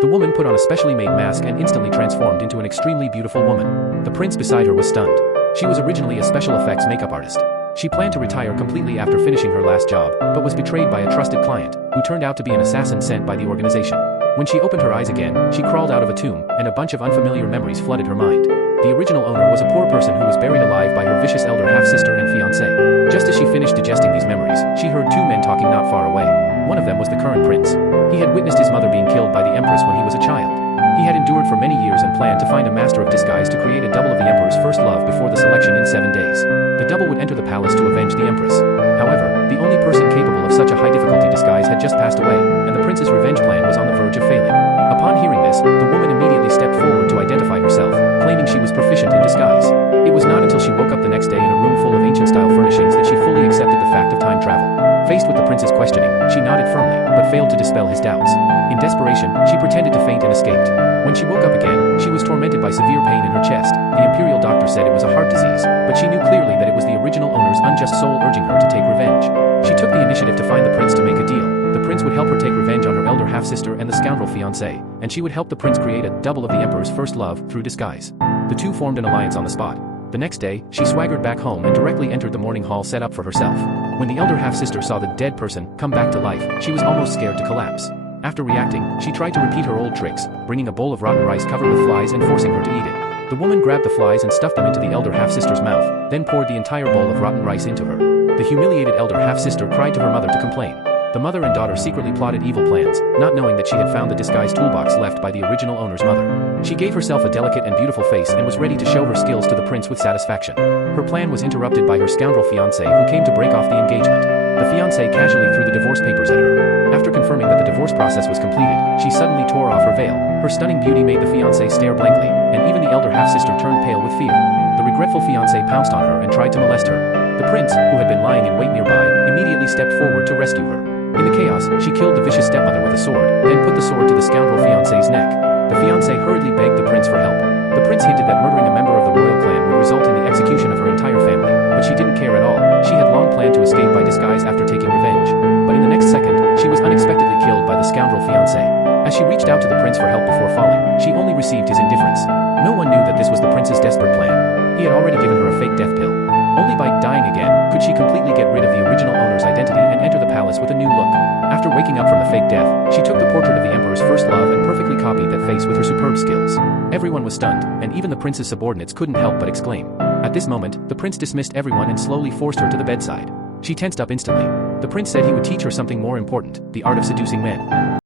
The woman put on a specially made mask and instantly transformed into an extremely beautiful woman. The prince beside her was stunned. She was originally a special effects makeup artist. She planned to retire completely after finishing her last job, but was betrayed by a trusted client, who turned out to be an assassin sent by the organization. When she opened her eyes again, she crawled out of a tomb, and a bunch of unfamiliar memories flooded her mind. The original owner was a poor person who was buried alive by her vicious elder half-sister and fiancé. Just as she finished digesting these memories, she heard two men talking not far away. One of them was the current prince. He had witnessed his mother being killed by the empress when he was a child. He had endured for many years and planned to find a master of disguise to create a double of the emperor's first love before the selection in 7 days. The double would enter the palace to avenge the empress. However, the only person capable of such a high-difficulty disguise had just passed away, and the prince's revenge plan was on the verge of failing. Upon hearing this, the woman immediately stepped forward to identify herself, claiming she was proficient in disguise. It was not until she woke up the next day in a room full of ancient-style furnishings that she fully accepted the fact of time travel. Faced with the prince's questioning, she nodded firmly, but failed to dispel his doubts. In desperation, she pretended to faint and escaped. When she woke up again, she was tormented by severe pain in her chest. The imperial doctor said it was a heart disease, but she knew clearly that it was the original owner's unjust soul urging her to take revenge. She took the initiative to find the prince to make a deal. The prince would help her take revenge on her elder half-sister and the scoundrel fiancé, and she would help the prince create a double of the emperor's first love through disguise. The two formed an alliance on the spot. The next day, she swaggered back home and directly entered the morning hall set up for herself. When the elder half-sister saw the dead person come back to life, she was almost scared to collapse. After reacting, she tried to repeat her old tricks, bringing a bowl of rotten rice covered with flies and forcing her to eat it. The woman grabbed the flies and stuffed them into the elder half-sister's mouth, then poured the entire bowl of rotten rice into her. The humiliated elder half-sister cried to her mother to complain. The mother and daughter secretly plotted evil plans, not knowing that she had found the disguise toolbox left by the original owner's mother. She gave herself a delicate and beautiful face and was ready to show her skills to the prince with satisfaction. Her plan was interrupted by her scoundrel fiancé who came to break off the engagement. The fiancé casually threw the divorce papers at her. After confirming that the divorce process was completed, she suddenly tore off her veil. Her stunning beauty made the fiancé stare blankly, and even the elder half-sister turned pale with fear. The regretful fiancé pounced on her and tried to molest her. The prince, who had been lying in wait nearby, immediately stepped forward to rescue her. In the chaos, she killed the vicious stepmother with a sword, then put the sword to the scoundrel fiancé's neck. The fiancé hurriedly begged the prince for help. The prince hinted that murdering a member of the royal clan would result in the execution of her entire family, but she didn't care at all. She had long planned to escape by disguise after taking revenge. But in the next second, she was unexpectedly killed by the scoundrel fiancé. As she reached out to the prince for help before falling, she only received his indifference. No one knew that this was the prince's desperate plan. He had already given her a fake death pill. Only by dying again could she completely get rid of the original owner's identity and enter the palace with a new look. After waking up from the fake death, she took the portrait of the emperor's first love and perfectly copied that face with her superb skills. Everyone was stunned, and even the prince's subordinates couldn't help but exclaim. At this moment, the prince dismissed everyone and slowly forced her to the bedside. She tensed up instantly. The prince said he would teach her something more important, the art of seducing men.